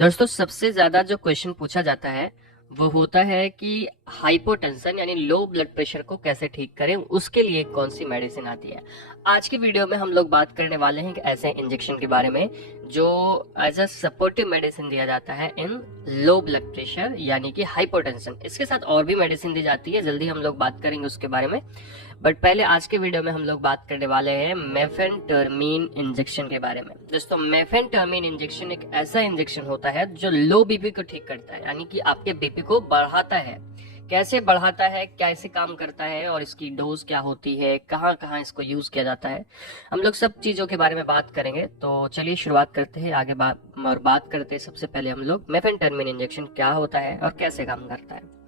दोस्तों सबसे ज्यादा जो क्वेश्चन पूछा जाता है वो होता है कि हाइपोटेंशन यानी लो ब्लड प्रेशर को कैसे ठीक करें, उसके लिए कौन सी मेडिसिन आती है। आज की वीडियो में हम लोग बात करने वाले हैं कि ऐसे इंजेक्शन के बारे में जो एज अ सपोर्टिव मेडिसिन दिया जाता है इन लो ब्लड प्रेशर यानी कि हाइपोटेंशन। इसके साथ और भी मेडिसिन दी जाती है, जल्दी हम लोग बात करेंगे उसके बारे में। बट पहले आज के वीडियो में हम लोग बात करने वाले हैं मेफेनटर्मिन इंजेक्शन के बारे में। दोस्तों मेफेनटर्मिन इंजेक्शन एक ऐसा इंजेक्शन होता है जो लो बीपी को ठीक करता है, यानी कि आपके बीपी को बढ़ाता है। कैसे बढ़ाता है, कैसे काम करता है और इसकी डोज क्या होती है, कहाँ कहाँ इसको यूज किया जाता है, हम लोग सब चीजों के बारे में बात करेंगे। तो चलिए शुरुआत करते हैं, आगे बात करते हैं। सबसे पहले हम लोग मेफेनटर्मिन इंजेक्शन क्या होता है और कैसे काम करता है।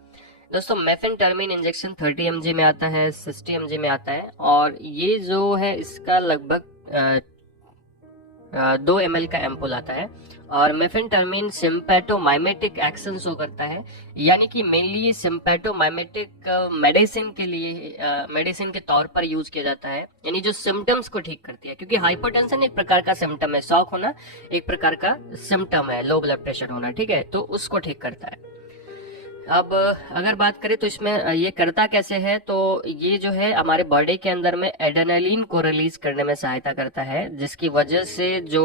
दोस्तों मेफेनटर्मिन इंजेक्शन 30 mg में आता है, 60 mg में आता है, और ये जो है इसका लगभग 2 ml का एम्पुल आता है। और मेफेनटर्मिन सिम्पैथोमाइमेटिक एक्शन शो करता है, यानी कि मेनली सिम्पैथोमाइमेटिक मेडिसिन के लिए मेडिसिन के तौर पर यूज किया जाता है, यानी जो सिम्टम्स को ठीक करती है। क्योंकि हाइपरटेंशन एक प्रकार का सिम्टम है, शॉक होना एक प्रकार का सिम्टम है, लो ब्लड प्रेशर होना, ठीक है, तो उसको ठीक करता है। अब अगर बात करें तो इसमें ये करता कैसे है, तो ये जो है हमारे बॉडी के अंदर में एड्रेनलिन को रिलीज करने में सहायता करता है, जिसकी वजह से जो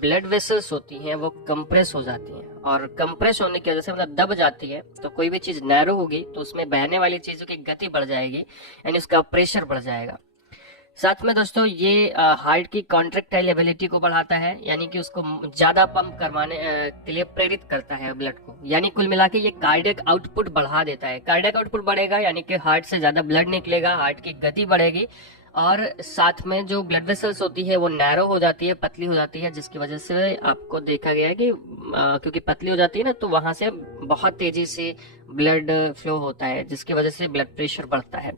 ब्लड वेसल्स होती हैं वो कंप्रेस हो जाती हैं, और कंप्रेस होने की वजह से मतलब दब जाती है, तो कोई भी चीज नैरो होगी तो उसमें बहने वाली चीजों की गति बढ़ जाएगी, यानी उसका प्रेशर बढ़ जाएगा। साथ में दोस्तों ये हार्ट की कॉन्ट्रेक्टाइल एबिलिटी को बढ़ाता है, यानी कि उसको ज्यादा पंप करवाने के लिए प्रेरित करता है ब्लड को, यानी कुल मिला के ये कार्डियक आउटपुट बढ़ा देता है। कार्डियक आउटपुट बढ़ेगा यानी कि हार्ट से ज्यादा ब्लड निकलेगा, हार्ट की गति बढ़ेगी, और साथ में जो ब्लड वेसल्स होती है वो नैरो हो जाती है, पतली हो जाती है, जिसकी वजह से आपको देखा गया है कि क्योंकि पतली हो जाती है ना, तो वहां से बहुत तेजी से ब्लड फ्लो होता है, जिसकी वजह से ब्लड प्रेशर बढ़ता है।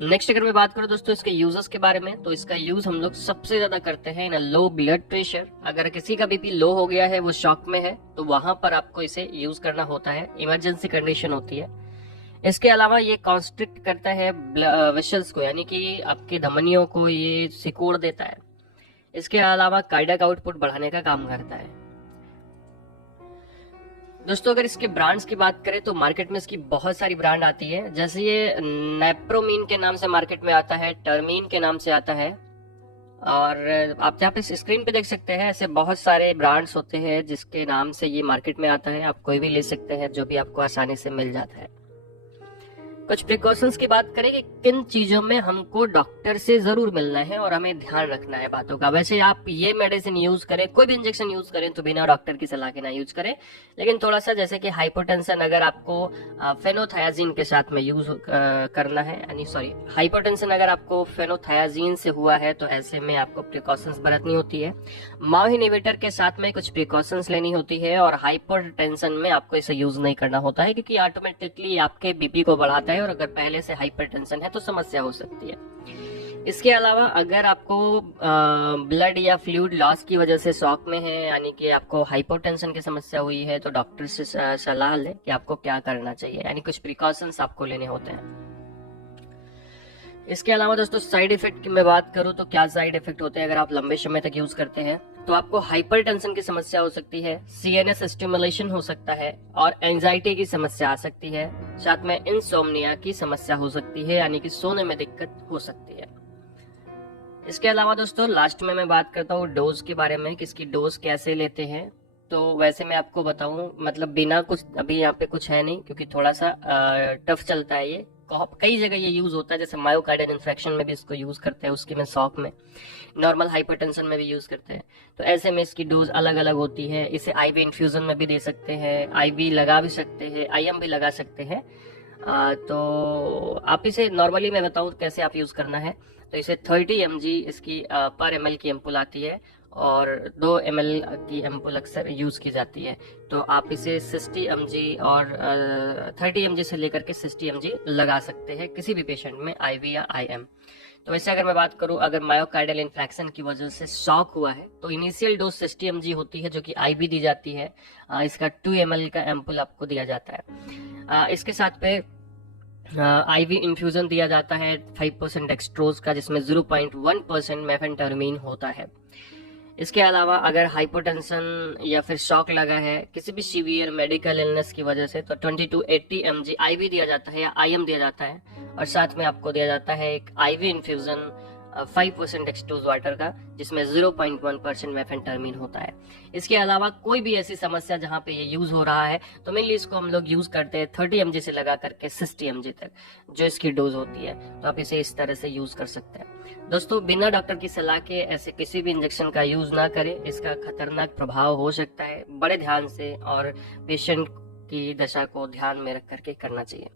नेक्स्ट अगर मैं बात करूं दोस्तों इसके यूजर्स के बारे में, तो इसका यूज हम लोग सबसे ज्यादा करते हैं इन लो ब्लड प्रेशर। अगर किसी का बीपी लो हो गया है, वो शॉक में है, तो वहां पर आपको इसे यूज करना होता है, इमरजेंसी कंडीशन होती है। इसके अलावा ये कॉन्स्ट्रिक्ट करता है वेसल्स को, यानी कि आपकी धमनियों को ये सिकोड़ देता है। इसके अलावा कार्डियक आउटपुट बढ़ाने का काम करता है। दोस्तों अगर इसके ब्रांड्स की बात करें तो मार्केट में इसकी बहुत सारी ब्रांड आती है, जैसे ये नेप्रोमीन के नाम से मार्केट में आता है, टर्मीन के नाम से आता है, और आप यहाँ पे स्क्रीन पे देख सकते हैं ऐसे बहुत सारे ब्रांड्स होते हैं जिसके नाम से ये मार्केट में आता है। आप कोई भी ले सकते हैं, जो भी आपको आसानी से मिल जाता है। कुछ प्रिकॉशंस की बात करें कि किन चीजों में हमको डॉक्टर से जरूर मिलना है और हमें ध्यान रखना है बातों का। वैसे आप ये मेडिसिन यूज करें, कोई भी इंजेक्शन यूज करें तो बिना डॉक्टर की सलाह के ना यूज करें, लेकिन थोड़ा सा जैसे कि हाइपोटेंशन अगर आपको फेनोथायाजीन के साथ में यूज करना है, यानी सॉरी हाइपोटेंशन अगर आपको फेनोथायाजीन से हुआ है तो ऐसे में आपको प्रिकॉशंस बरतनी होती है। माओ इनहिबिटर के साथ में कुछ प्रिकॉशंस लेनी होती है, और हाइपरटेंशन में आपको इसे यूज नहीं करना होता है, क्योंकि ऑटोमेटिकली आपके बीपी को बढ़ाता है, और अगर पहले से हाइपरटेंशन है तो समस्या हो सकती है। इसके अलावा अगर आपको ब्लड या फ्लूइड लॉस की वजह से शॉक में है, यानी कि आपको हाइपोटेंशन की समस्या हुई है, तो डॉक्टर से सलाह लें कि आपको क्या करना चाहिए, यानी कुछ प्रिकॉशंस आपको लेने होते हैं। इसके अलावा दोस्तों साइड इफेक्ट की मैं बात करूं तो क्या साइड इफेक्ट होते हैं अगर आप लंबे समय तक यूज करते हैं, तो आपको हाइपरटेंशन की समस्या हो सकती है, सीएनएस स्टिमुलेशन हो सकता है, और एंजाइटी की समस्या आ सकती है। साथ में इंसोम्निया की समस्या हो सकती है, यानी कि सोने में दिक्कत हो सकती है। इसके अलावा दोस्तों लास्ट में मैं बात करता हूँ डोज के बारे में कि इसकी डोज कैसे लेते हैं। तो वैसे मैं आपको बताऊं, मतलब बिना कुछ अभी यहाँ पे कुछ है नहीं, क्योंकि थोड़ा सा टफ चलता है ये, कई जगह ये यूज होता है, जैसे मायोकार्डियल इन्फेक्शन में भी इसको यूज करते हैं, उसके में शॉक में, नॉर्मल हाइपरटेंशन में भी यूज करते हैं। तो ऐसे में इसकी डोज अलग अलग होती है। इसे आईवी इन्फ्यूजन में भी दे सकते हैं, आईवी लगा भी सकते हैं, आईएम भी लगा सकते हैं। तो आप इसे नॉर्मली मैं बताऊं कैसे आप यूज करना है, तो इसे 30 mg इसकी पर ml की एम्पुल आती है, और 2 ml की एम्पुल अक्सर यूज की जाती है। तो आप इसे 60 mg और 30 mg से लेकर के 60 mg लगा सकते हैं किसी भी पेशेंट में, आईवी या आईएम। तो वैसे अगर मैं बात करूं, अगर मायोकार्डियल इन्फेक्शन की वजह से शॉक हुआ है तो इनिशियल डोज 60 mg होती है, जो कि आईवी दी जाती है। इसका 2 ml का एम्पुल आपको दिया जाता है। इसके साथ पे आईवी इन्फ्यूजन दिया जाता है 5% डेक्सट्रोज का, जिसमें 0.1% मेफेनटर्मिन होता है। इसके अलावा अगर हाइपोटेंशन या फिर शॉक लगा है किसी भी सीवियर मेडिकल इलनेस की वजह से, तो 20 to 80 mg IV दिया जाता है या IM दिया जाता है, और साथ में आपको दिया जाता है एक IV इन्फ्यूजन 5% एक्सट्यूज वाटर का, जिसमें 0.1% मेफेंटरमिन होता है। इसके अलावा कोई भी ऐसी समस्या जहां पे ये यूज हो रहा है, तो मेनली इसको हम लोग यूज करते हैं 30 mg से लगा करके 60 mg तक, जो इसकी डोज होती है। तो आप इसे इस तरह से यूज कर सकते हैं। दोस्तों, बिना डॉक्टर की सलाह के ऐसे किसी भी इंजेक्शन का यूज ना करें, इसका खतरनाक प्रभाव हो सकता है। बड़े ध्यान से और पेशेंट की दशा को ध्यान में रख करके करना चाहिए।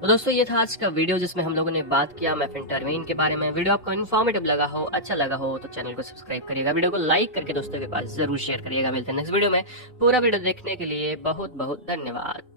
तो दोस्तों, ये था आज का वीडियो जिसमें हम लोगों ने बात किया मेफेंटरमिन के बारे में। वीडियो आपको इन्फॉर्मेटिव लगा हो, अच्छा लगा हो, तो चैनल को सब्सक्राइब करिएगा, वीडियो को लाइक करके दोस्तों के पास जरूर शेयर करिएगा। मिलते हैं नेक्स्ट वीडियो में। पूरा वीडियो देखने के लिए बहुत बहुत धन्यवाद।